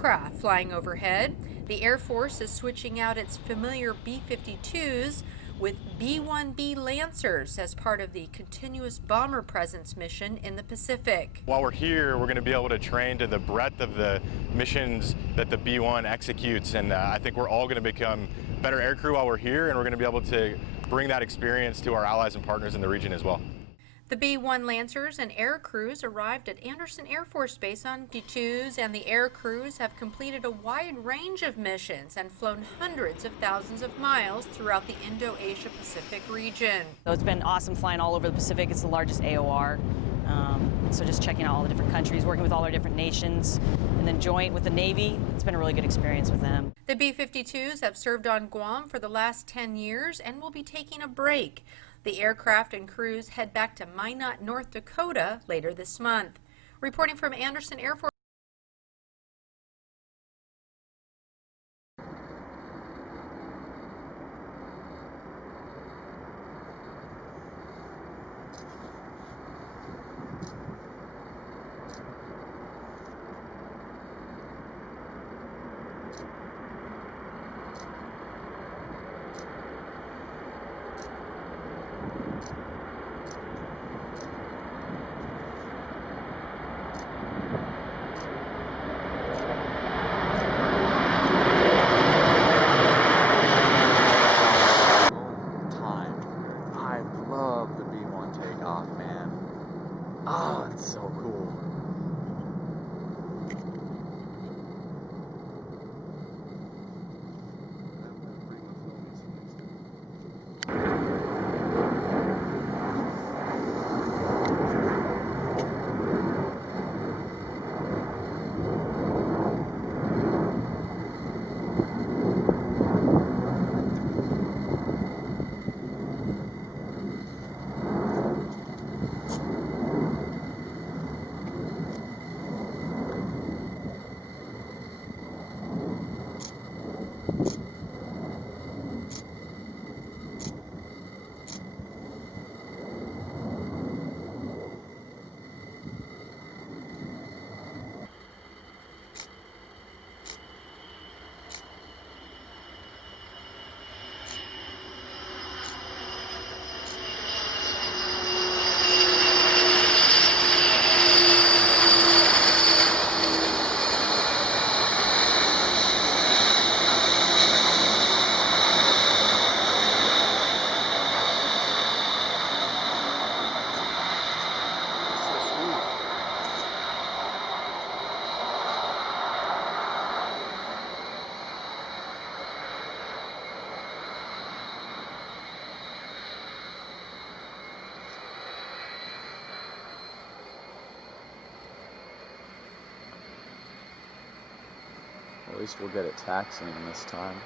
aircraft flying overhead. The Air Force is switching out its familiar B-52s with B-1B Lancers as part of the continuous bomber presence mission in the Pacific. While we're here, we're going to be able to train to the breadth of the missions that the B-1 executes, and I think we're all going to become better aircrew while we're here, and we're going to be able to bring that experience to our allies and partners in the region as well. The B-1 Lancers and air crews arrived at Andersen Air Force Base on B-2s, and the air crews have completed a wide range of missions and flown hundreds of thousands of miles throughout the Indo-Asia-Pacific region. So it's been awesome flying all over the Pacific. It's the largest AOR. So just checking out all the different countries, working with all our different nations, and then joint with the Navy. It's been a really good experience with them. The B-52s have served on Guam for the last 10 years and will be taking a break. The aircraft and crews head back to Minot, North Dakota later this month. Reporting from Andersen Air Force. Oh, it's so cool. At least we'll get it taxiing this time.